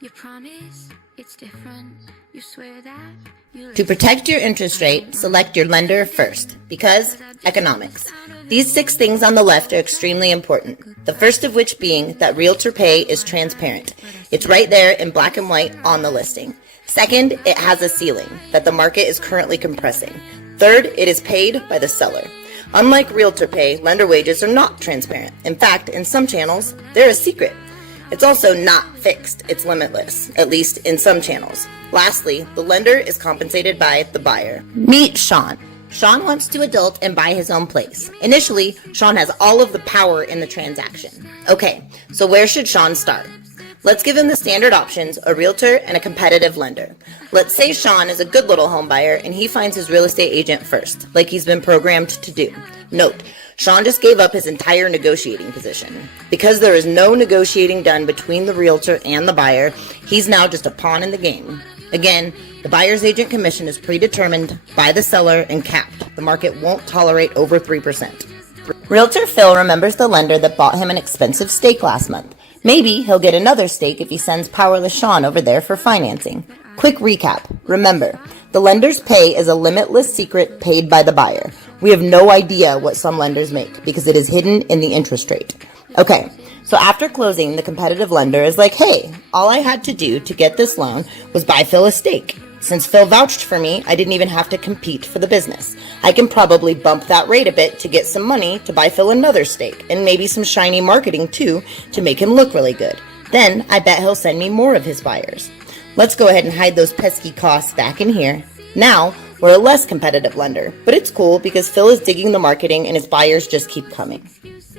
You promise it's different. You swear that you To protect your interest rate, select your lender first, because economics. These 6 things on the left are extremely important, the first of which being that Realtor Pay is transparent. It's right there in black and white on the listing. Second, it has a ceiling that the market is currently compressing. Third, it is paid by the seller. Unlike Realtor Pay, lender wages are not transparent. In fact, in some channels, they're a secret. It's also not fixed, it's limitless, at least in some channels. Lastly, the lender is compensated by the buyer. Meet Sean. Sean wants to adult and buy his own place. Initially, Sean has all of the power in the transaction. Okay, so where should Sean start? Let's give him the standard options, a realtor and a competitive lender. Let's say Sean is a good little home buyer and he finds his real estate agent first, like he's been programmed to do. Note, Sean just gave up his entire negotiating position. Because there is no negotiating done between the realtor and the buyer, he's now just a pawn in the game. Again, the buyer's agent commission is predetermined by the seller and capped. The market won't tolerate over 3%. Realtor Phil remembers the lender that bought him an expensive steak last month. Maybe he'll get another steak if he sends powerless Sean over there for financing. Quick recap. Remember, the lender's pay is a limitless secret paid by the buyer. We have no idea what some lenders make because it is hidden in the interest rate. Okay, so after closing, the competitive lender is like, hey, all I had to do to get this loan was buy Phil a steak. Since Phil vouched for me, I didn't even have to compete for the business. I can probably bump that rate a bit to get some money to buy Phil another steak, and maybe some shiny marketing too to make him look really good. Then I bet he'll send me more of his buyers. Let's go ahead and hide those pesky costs back in here. Now, we're a less competitive lender, but it's cool because Phil is digging the marketing and his buyers just keep coming.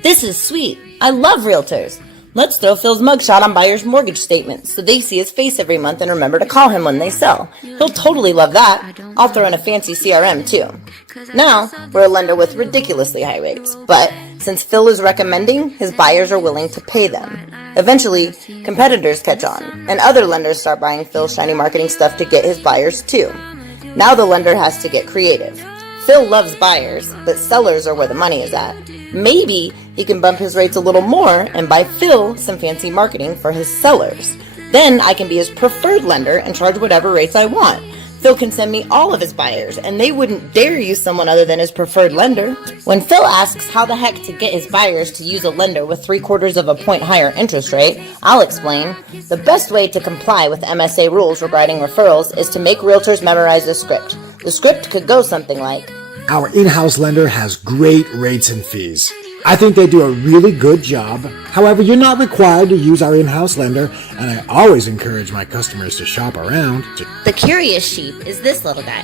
This is sweet. I love realtors. Let's throw Phil's mugshot on buyers' mortgage statements so they see his face every month and remember to call him when they sell. He'll totally love that. I'll throw in a fancy CRM too. Now, we're a lender with ridiculously high rates, but since Phil is recommending, his buyers are willing to pay them. Eventually, competitors catch on, and other lenders start buying Phil's shiny marketing stuff to get his buyers too. Now the lender has to get creative. Phil loves buyers, but sellers are where the money is at. Maybe he can bump his rates a little more and buy Phil some fancy marketing for his sellers. Then I can be his preferred lender and charge whatever rates I want. Phil can send me all of his buyers, and they wouldn't dare use someone other than his preferred lender. When Phil asks how the heck to get his buyers to use a lender with 3/4 of a point higher interest rate, I'll explain. The best way to comply with MSA rules regarding referrals is to make realtors memorize a script. The script could go something like, our in-house lender has great rates and fees. I think they do a really good job. However, you're not required to use our in-house lender, and I always encourage my customers to shop around. The curious sheep is this little guy.